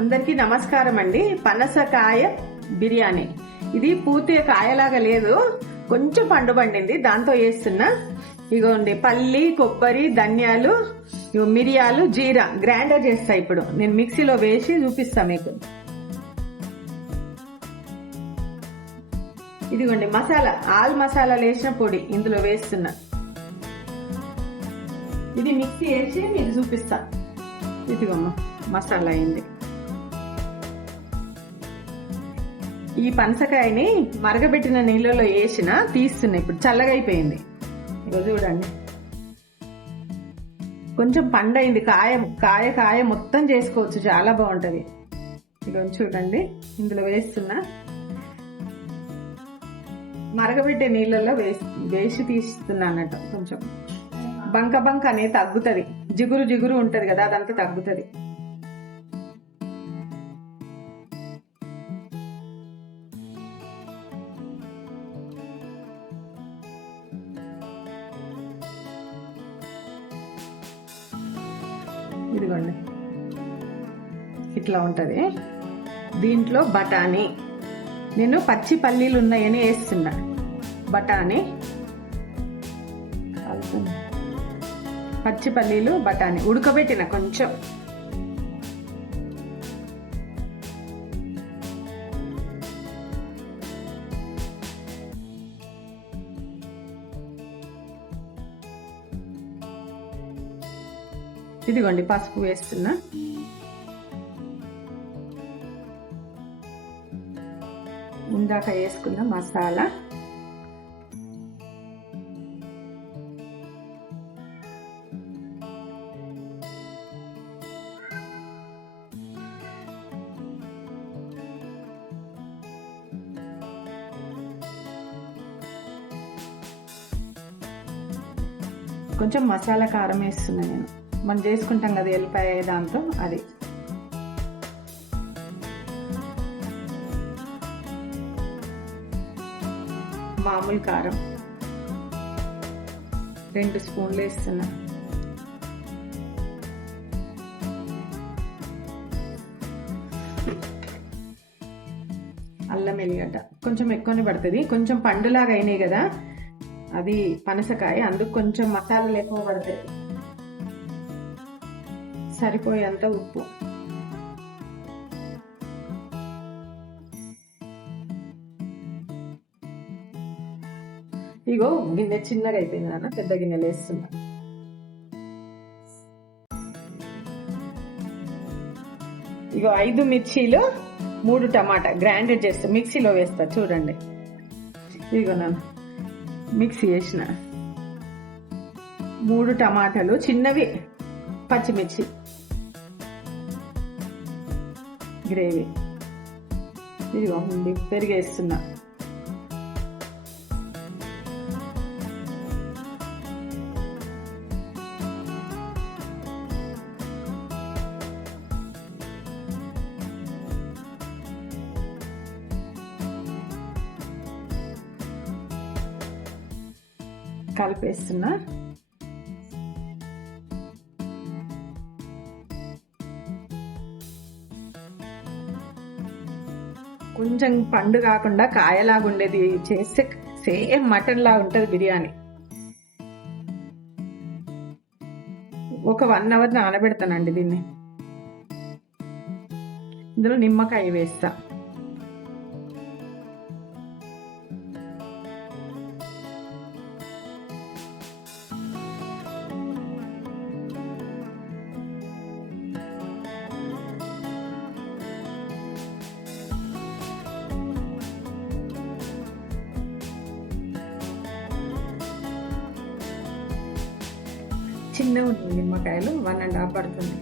అందరికీ నమస్కారం అండి. పనసకాయ బిర్యానీ. ఇది పూర్తిగా కాయలాగా లేదు, కొంచెం పండు పండింది, దాంతో వేస్తున్నా. ఇగోండి పల్లి, కొబ్బరి, ధనియాలు, మిరియాలు, జీరా గ్రైండర్ చేస్తా. ఇప్పుడు నేను మిక్సీలో వేసి చూపిస్తా మీకు. ఇదిగోండి మసాలా, ఆల్ మసాలాలు వేసిన పొడి ఇందులో వేస్తున్నా. ఇది మిక్సీ వేసి మీకు చూపిస్తా. ఇదిగోమ్మ మసాలా అయింది. ఈ పనసకాయని మరగబెట్టిన నీళ్ళలో వేసిన తీస్తున్నా. ఇప్పుడు చల్లగా అయిపోయింది. ఇక చూడండి కొంచెం పండైంది. కాయ కాయ కాయ మొత్తం చేసుకోవచ్చు, చాలా బాగుంటది. ఇక చూడండి ఇందులో వేస్తున్నా. మరగబెట్టే నీళ్ళలో వేసి తీస్తున్నా అన్నట్టు. కొంచెం బంక బంక అనేది తగ్గుతుంది, జిగురు జిగురు ఉంటది కదా, అదంతా తగ్గుతుంది. ఇదిగోండి ఇట్లా ఉంటది. దీంట్లో బఠానీ, నేను పచ్చి పల్లీలు ఉన్నాయని వేస్తున్నా. బఠానీ, పచ్చి పల్లీలు, బఠానీ ఉడకబెట్టిన కొంచెం. ఇదిగోండి పసుపు వేస్తున్నా. ఇందాక వేసుకున్న మసాలా, కొంచెం మసాలా కారం వేస్తున్నా నేను. మనం చేసుకుంటాం కదా ఎల్లిపాయ దాంతో, అది. మామూలు కారం 2 స్పూన్లు వేస్తున్నా. అల్లం ఎల్లిగడ్డ కొంచెం ఎక్కువనే పడుతుంది, కొంచెం పండులాగా అయినాయి కదా అది పనసకాయ, అందుకు కొంచెం మసాలాలు ఎక్కువ పడతాయి. సరిపోయేంత ఉప్పు. ఇగో గిన్నె చిన్నగా అయిపోయింది నాన్న, పెద్ద గిన్నెలు వేస్తున్నా. ఇగో 5 మిర్చీలు, 3 టమాటా గ్రైండెడ్ చేస్తా, మిక్సీలో వేస్తా. చూడండి ఇగో నాన్న మిక్సీ వేసిన. 3 టమాటాలు చిన్నవి, పచ్చిమిర్చి, గ్రేవీ. ఇదిగో పెరిగేస్తున్నా. కలిపేస్తున్నా. కొంచెం పండు కాకుండా కాయలాగా ఉండేది చేస్తే సేమ్ మటన్ లాగా ఉంటుంది బిర్యానీ. ఒక 1 అవర్ నానబెడతానండి దీన్ని. ఇందులో నిమ్మకాయ వేస్తా. చిన్న ఉంటుంది నిమ్మకాయలు, 1.5 పడుతుంది.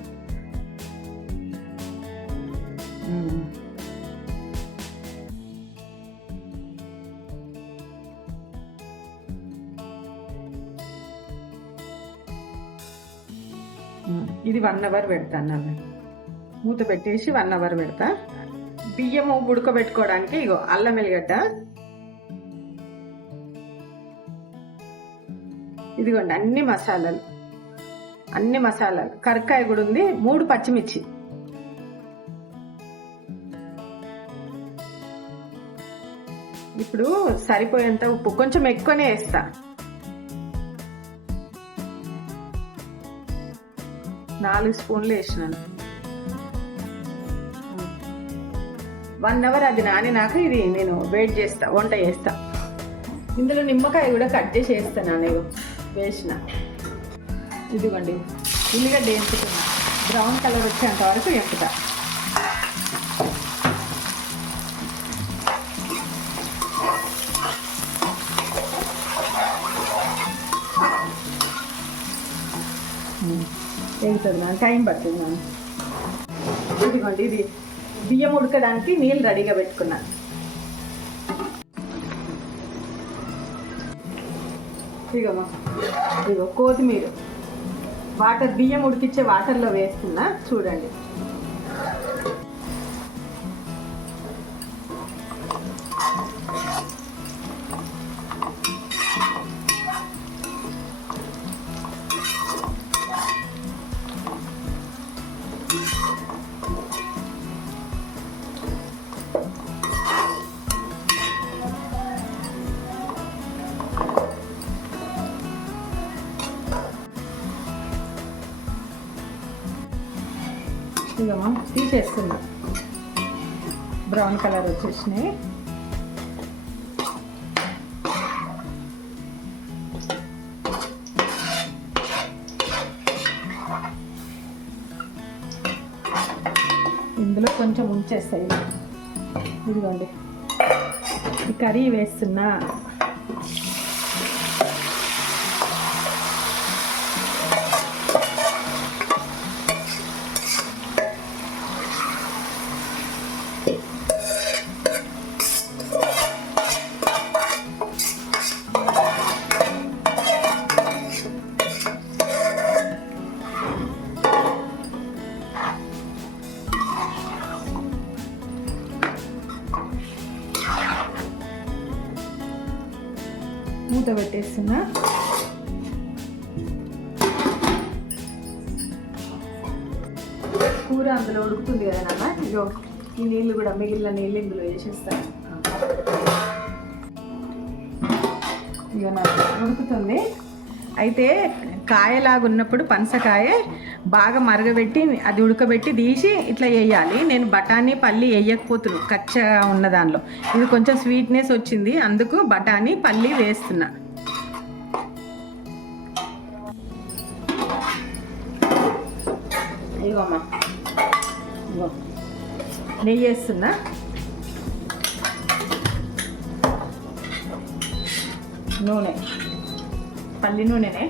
ఇది 1 అవర్ పెడతాను నన్ను. మూత పెట్టేసి 1 అవర్ పెడతా. బియ్యము ఉడకబెట్టుకోవడానికి ఇగో అల్లం ఎల్లిగడ్డ, ఇదిగోండి అన్ని మసాలాలు, కరక్కాయ కూడా ఉంది, 3 పచ్చిమిర్చి, ఇప్పుడు సరిపోయేంత ఉప్పు, కొంచెం ఎక్కువనే వేస్తా. 4 స్పూన్లు వేసినాను. 1 అవర్ అది నానినాక ఇది నేను వెయిట్ చేస్తా, వంట చేస్తా. ఇందులో నిమ్మకాయ కూడా కట్ చేసి వేస్తాను నేను వేసిన. ఇదిగోండి ఉల్లిగడ్డ వేసుకున్నా, బ్రౌన్ కలర్ వచ్చేంత వరకు వేపుతా. వేగుతుంది మ్యామ్, టైం పడుతుంది మ్యామ్. ఇదిగోండి ఇది బియ్యం ఉడకడానికి నీళ్ళు రెడీగా పెట్టుకున్నా. ఇదిగో కొత్తిమీర వాటర్, బియ్యం ఉడికిచ్చే వాటర్లో వేస్తున్నా చూడండి. ఇదమ్మా తీసేస్తున్నా, బ్రౌన్ కలర్ వచ్చేసినాయి. ఇందులో కొంచెం ఉంచేస్తాయి. ఇదిగోండి ఈ కర్రీ వేస్తున్నా. మూత పెట్టేస్తున్నా. కూర అందులో ఉడుకుతుంది కదా నాన్న, ఇగో ఈ నీళ్ళు కూడా, మిగిలిన నీళ్ళు ఇందులో వేసేస్తాను. ఇక నాకు ఉడుకుతుంది. అయితే కాయలాగా ఉన్నప్పుడు పనసకాయ బాగా మరగబెట్టి అది ఉడకబెట్టి తీసి ఇట్లా వేయాలి. నేను బఠానీ పల్లి వేయకపోతున్నా, కచ్చగా ఉన్న దానిలో ఇది కొంచెం స్వీట్నెస్ వచ్చింది, అందుకు బఠానీ పల్లి వేస్తున్నా. ఇగోమ్మా, ఇగో నెయ్యి వేస్తున్నా. నూనె, పల్లి నూనెనే.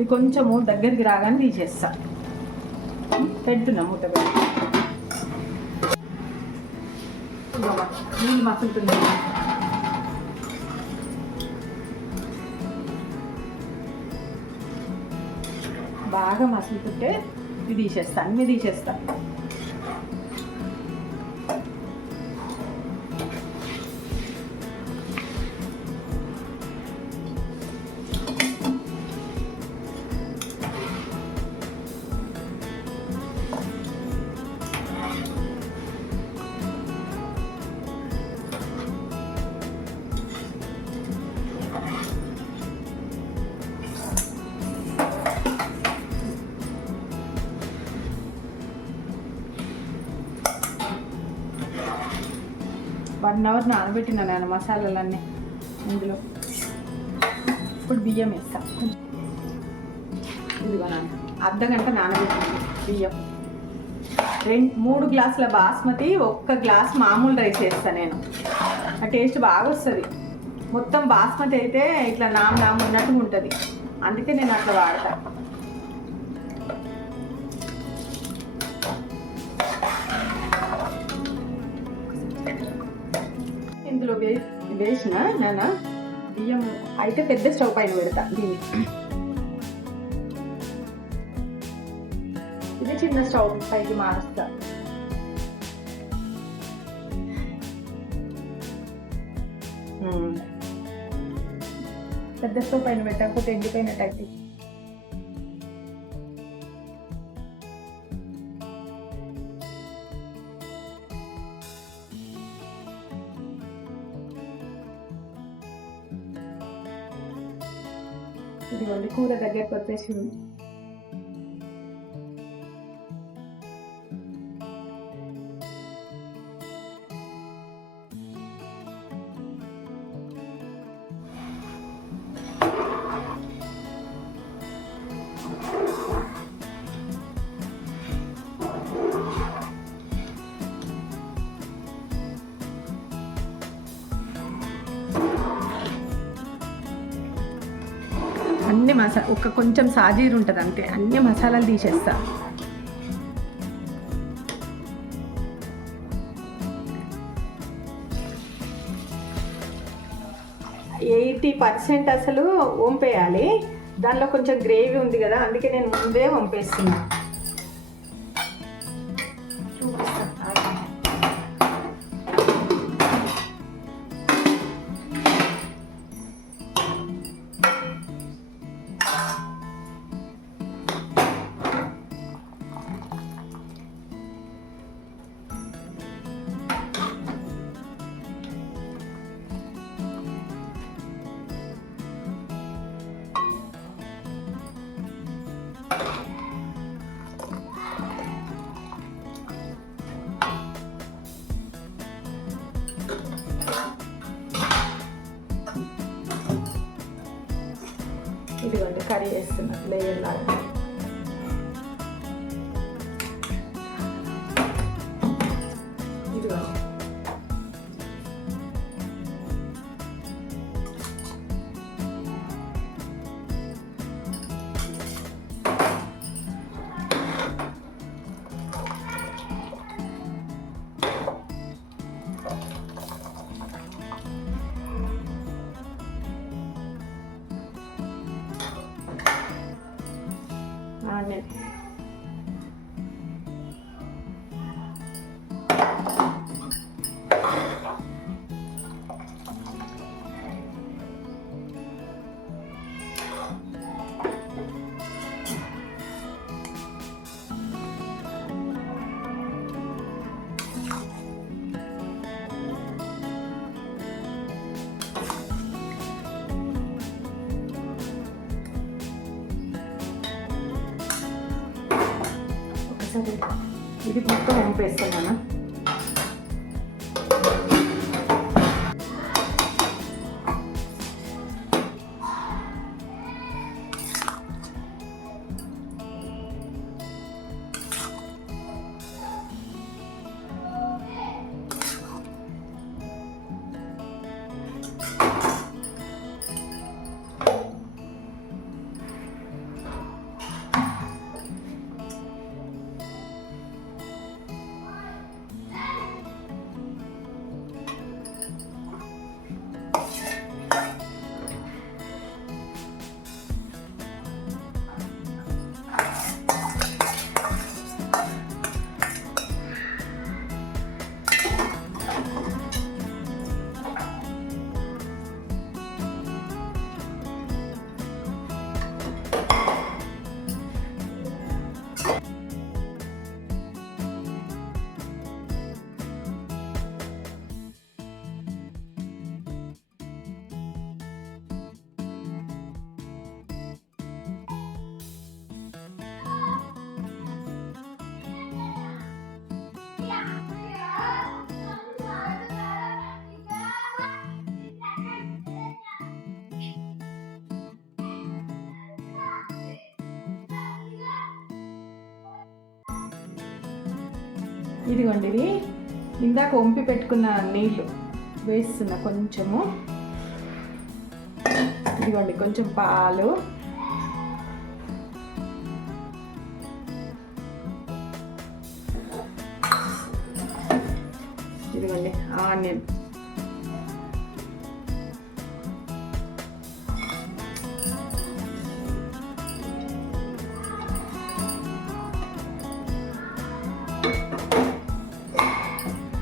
ఇది కొంచెము దగ్గరికి రాగానే తీసేస్తా. పెడుతున్నా మూత పెట్టి. నీళ్ళు మసులుతుంది. బాగా మసులుతుంటే ఇది తీసేస్తా, అన్నీ తీసేస్తా. వన్ అవర్ నానబెట్టినా నేను మసాలాలన్నీ ఇందులో. ఇప్పుడు బియ్యం వేస్తా. ఇదిగో నాన్న, అర్ధగంట నానబెట్టింది బియ్యం. 3 గ్లాసుల బాస్మతి, 1 గ్లాస్ మామూలు రైస్ వేస్తాను నేను. ఆ టేస్ట్ బాగా వస్తుంది. మొత్తం బాస్మతి అయితే ఇట్లా నామ్ ఉన్నట్టుగా ఉంటుంది, అందుకే నేను అట్లా వాడతా. ఇందులో వేసిన నాన్న బియ్యం అయితే పెద్ద స్టవ్ పైన పెడతా దీన్ని. ఇది చిన్న స్టవ్ పైకి మారుస్తా. పెద్ద స్టవ్ పైన పెట్టకపోతే ఎండిపోయినట్టయితే. ఇదిగోండి కూర దగ్గరకు వచ్చేసింది. అన్ని ఒక కొంచెం సాజీరు ఉంటుంది అంతే, అన్ని మసాలాలు తీసేస్తా. ఎయిటీ % అసలు వంపేయాలి. దానిలో కొంచెం గ్రేవీ ఉంది కదా, అందుకే నేను ముందే వంపేస్తున్నా. ఇదిగోండి కర్రీ వేస్తున్నా లేయర్ లాగా. ఇదిగోండి ఇది మొత్తం వంపేస్తున్నాను. ఇదిగోండి ఇది ఇందాక వంపి పెట్టుకున్న నీళ్ళు వేస్తున్నా కొంచెము. ఇదిగోండి కొంచెం పాలు, ఇదిగోండి ఆనియన్,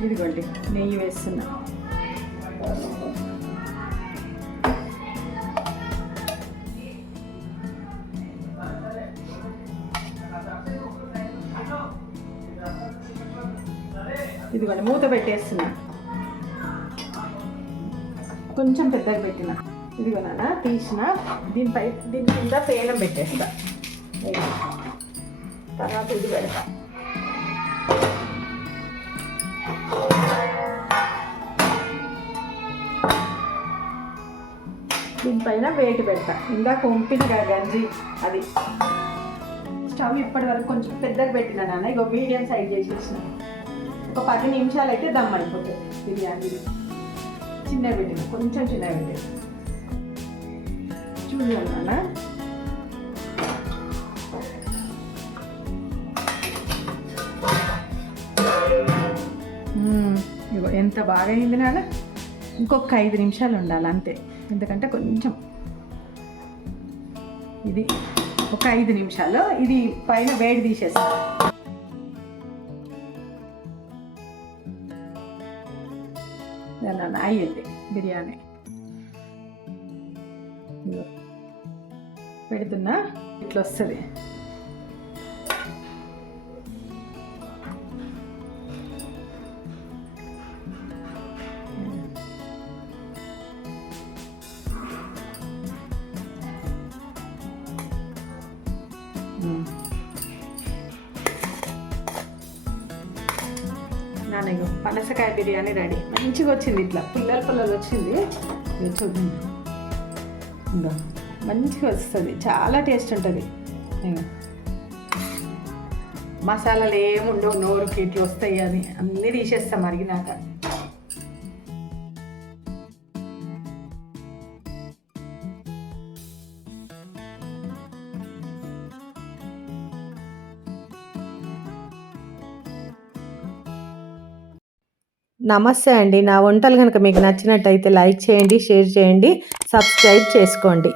ఇదిగోండి నెయ్యి వేస్తున్నా. ఇదిగోండి మూత పెట్టేస్తున్నా, కొంచెం పెద్దగా పెట్టిన. ఇదిగో నాన్న తీసిన, దీని కింద పేనం పెట్టేస్తా, తర్వాత ఇది పెడతా. దీనిపైన వేడి పెడతా, ఇందాక వంపిన గంజి అది. స్టవ్ ఇప్పటి వరకు కొంచెం పెద్దగా పెట్టినా నాన్న, ఇగో మీడియం సైజ్ చేసేసిన. ఒక 10 నిమిషాలు అయితే దమ్ అయిపోతుంది బిర్యానీ. చిన్నగా పెట్టిన, కొంచెం చిన్నగా పెట్టిన, చూడాలి నాన్న. ఇగో ఎంత బాగా అయింది నాన్న. ఇంకొక 5 నిమిషాలు ఉండాలి అంతే, ఎందుకంటే కొంచెం ఇది ఒక 5 నిమిషాలు ఇది పైన వేడి తీసేస్తా. అయ్యింది బిర్యానీ. పెడుతున్నా, ఇట్లా వస్తుంది. నాన్నయ్య పనసకాయ బిర్యానీ రెడీ. మంచిగా వచ్చింది, ఇట్లా పుల్లలు వచ్చింది. చూడండి ఇంకా మంచిగా వస్తుంది, చాలా టేస్ట్ ఉంటుంది. మసాలాలు ఏముండవు, నోరుకి ఇట్లా వస్తాయి అని అన్నీ తీసేస్తాం మరిగినాక. నమస్తే అండి. నా వంటలు కనుక మీకు నచ్చినట్టయితే లైక్ చేయండి, షేర్ చేయండి, సబ్స్క్రైబ్ చేసుకోండి.